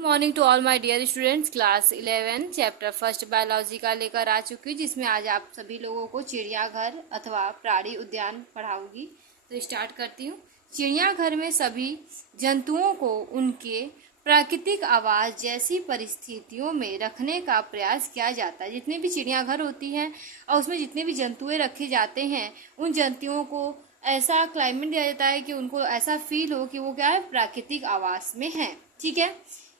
Morning to all my dear students. Class 11 chapter first biology का लेकर आ चुकी, जिसमें आज आप सभी लोगों को चिड़ियाघर अथवा प्राणी उद्यान पढ़ाऊंगी। तो स्टार्ट करती हूँ। चिड़ियाघर में सभी जंतुओं को उनके प्राकृतिक आवास जैसी परिस्थितियों में रखने का प्रयास किया जाता है। जितने भी चिड़ियाघर होती हैं और उसमें जितने भी जंतुएं रखे जाते हैं, उन जंतुओं को ऐसा क्लाइमेट दिया जाता है कि उनको ऐसा फील हो कि वो क्या है, प्राकृतिक आवास में है। ठीक है,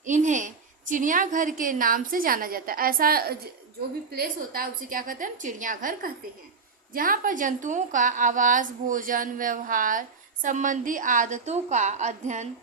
इन्हें चिड़ियाघर के नाम से जाना जाता है। ऐसा जो भी प्लेस होता है उसे क्या कहते हैं, चिड़ियाघर कहते हैं, जहाँ पर जंतुओं का आवास, भोजन, व्यवहार संबंधी आदतों का अध्ययन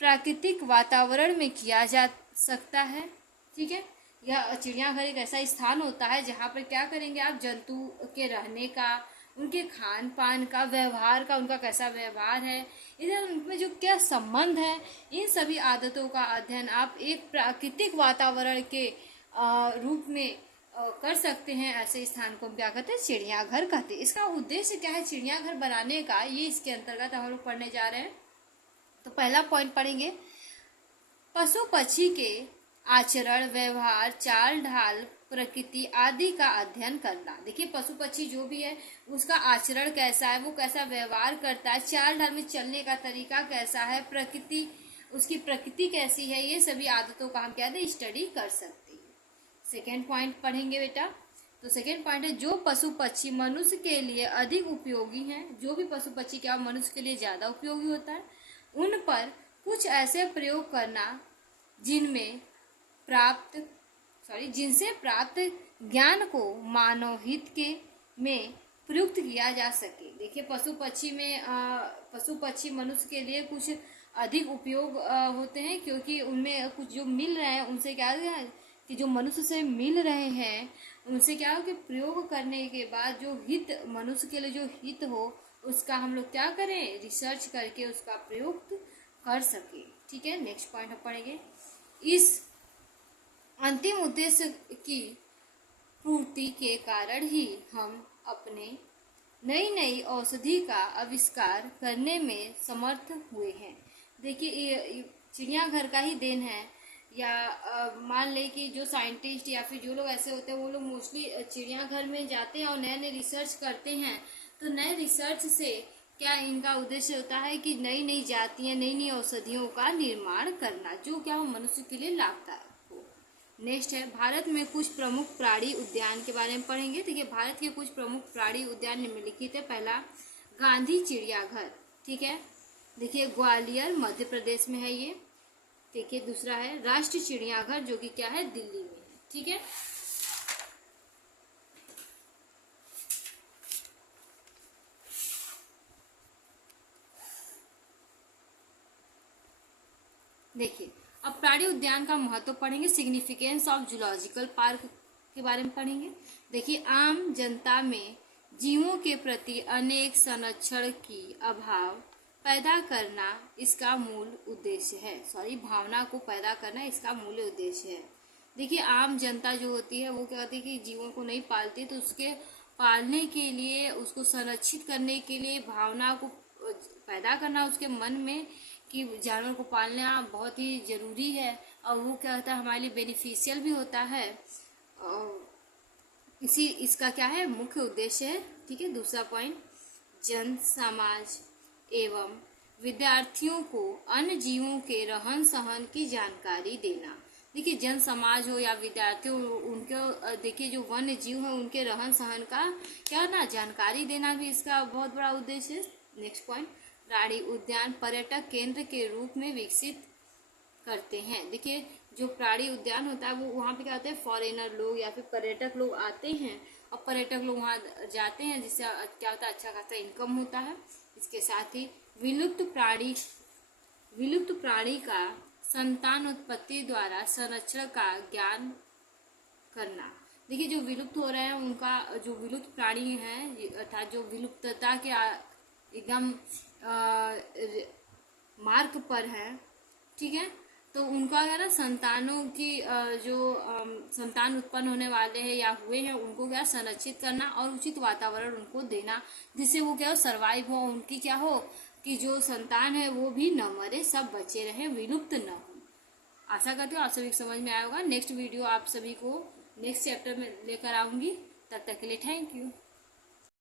प्राकृतिक वातावरण में किया जा सकता है। ठीक है, यह चिड़ियाघर एक ऐसा स्थान होता है जहाँ पर क्या करेंगे आप, जंतु के रहने का, उनके खान पान का, व्यवहार का, उनका कैसा व्यवहार है, इधर उनमें जो क्या संबंध है, इन सभी आदतों का अध्ययन आप एक प्राकृतिक वातावरण के रूप में कर सकते हैं। ऐसे स्थान को हम क्या कहते हैं, चिड़ियाघर कहते हैं। इसका उद्देश्य क्या है चिड़ियाघर बनाने का, ये इसके अंतर्गत हम लोग पढ़ने जा रहे हैं। तो पहला पॉइंट पढ़ेंगे, पशु पक्षी के आचरण, व्यवहार, चाल ढाल, प्रकृति आदि का अध्ययन करना। देखिए, पशु पक्षी जो भी है उसका आचरण कैसा है, वो कैसा व्यवहार करता है, चाल ढाल में चलने का तरीका कैसा है, प्रकृति, उसकी प्रकृति कैसी है, ये सभी आदतों का हम क्या है, स्टडी कर सकते हैं। सेकेंड पॉइंट पढ़ेंगे बेटा। तो सेकेंड पॉइंट है, जो पशु पक्षी मनुष्य के लिए अधिक उपयोगी हैं, जो भी पशु पक्षी क्या मनुष्य के लिए ज्यादा उपयोगी होता है, उन पर कुछ ऐसे प्रयोग करना जिनसे प्राप्त ज्ञान को मानव हित के में प्रयुक्त किया जा सके। देखिए, पशु पक्षी मनुष्य के लिए कुछ अधिक उपयोग होते हैं, क्योंकि उनमें कुछ जो मिल रहे हैं उनसे क्या है कि जो मनुष्य से मिल रहे हैं उनसे क्या हो कि प्रयोग करने के बाद जो हित, मनुष्य के लिए जो हित हो, उसका हम लोग क्या करें, रिसर्च करके उसका प्रयोग कर सके। ठीक है, नेक्स्ट पॉइंट हम पढ़ेंगे, इस अंतिम उद्देश्य की पूर्ति के कारण ही हम अपने नई नई औषधि का आविष्कार करने में समर्थ हुए हैं। देखिए, ये चिड़ियाघर का ही देन है, या मान ले कि जो साइंटिस्ट या फिर जो लोग ऐसे होते हैं वो लोग मोस्टली चिड़ियाघर में जाते हैं और नए नए रिसर्च करते हैं। तो नए रिसर्च से क्या इनका उद्देश्य होता है कि नई नई जातियां, नई नई औषधियों का निर्माण करना, जो क्या हो मनुष्य के लिए लाभदायक हो। नेक्स्ट है, भारत में कुछ प्रमुख प्राणी उद्यान के बारे में पढ़ेंगे। देखिए, भारत के कुछ प्रमुख प्राणी उद्यान निम्नलिखित है। पहला, गांधी चिड़ियाघर। ठीक है, देखिए ग्वालियर मध्य प्रदेश में है ये। देखिए, दूसरा है राष्ट्रीय चिड़ियाघर, जो कि क्या है, दिल्ली में है। ठीक है, देखिए अब प्राणी उद्यान का महत्व पढ़ेंगे। सिग्निफिकेंस ऑफ जूलॉजिकल पार्क के बारे में पढ़ेंगे। देखिए, आम जनता में जीवों के प्रति अनेक संरक्षण की अभाव पैदा करना इसका मूल उद्देश्य है। भावना को पैदा करना इसका मूल उद्देश्य है। देखिए, आम जनता जो होती है वो क्या कहती है कि जीवों को नहीं पालती, तो उसके पालने के लिए, उसको संरक्षित करने के लिए भावना को पैदा करना उसके मन में कि जानवर को पालना बहुत ही ज़रूरी है, और वो क्या होता है हमारे लिए बेनिफिशियल भी होता है, और इसका क्या है, मुख्य उद्देश्य है। ठीक है, दूसरा पॉइंट, जन समाज एवं विद्यार्थियों को अन्य जीवों के रहन सहन की जानकारी देना। देखिए, जन समाज हो या विद्यार्थी हो, उनको देखिए जो वन्य जीव है उनके रहन सहन का क्या ना जानकारी देना भी इसका बहुत बड़ा उद्देश्य है। नेक्स्ट पॉइंट, प्राणी उद्यान पर्यटक केंद्र के रूप में विकसित करते हैं। देखिए, जो प्राणी उद्यान होता है वो वहाँ पे क्या होता है, फॉरेनर लोग या फिर पर्यटक लोग आते हैं, और पर्यटक लोग वहाँ जाते हैं, जिससे क्या होता है, अच्छा खासा इनकम होता है। इसके साथ ही विलुप्त प्राणी का संतान उत्पत्ति द्वारा संरक्षण का ज्ञान करना। देखिए, जो विलुप्त हो रहे हैं उनका, जो विलुप्त प्राणी हैं अर्थात जो विलुप्तता के एकदम मार्ग पर है, ठीक है, तो उनका क्या ना संतानों की जो संतान उत्पन्न होने वाले हैं या हुए हैं उनको क्या संरक्षित करना और उचित वातावरण उनको देना, जिससे वो क्या हो, सर्वाइव हो, उनकी क्या हो कि जो संतान है वो भी न मरे, सब बचे रहे, विलुप्त न हो। आशा करती हूँ आप सभी को समझ में आया होगा। नेक्स्ट वीडियो आप सभी को नेक्स्ट चैप्टर में लेकर आऊँगी। तब तक के लिए थैंक यू।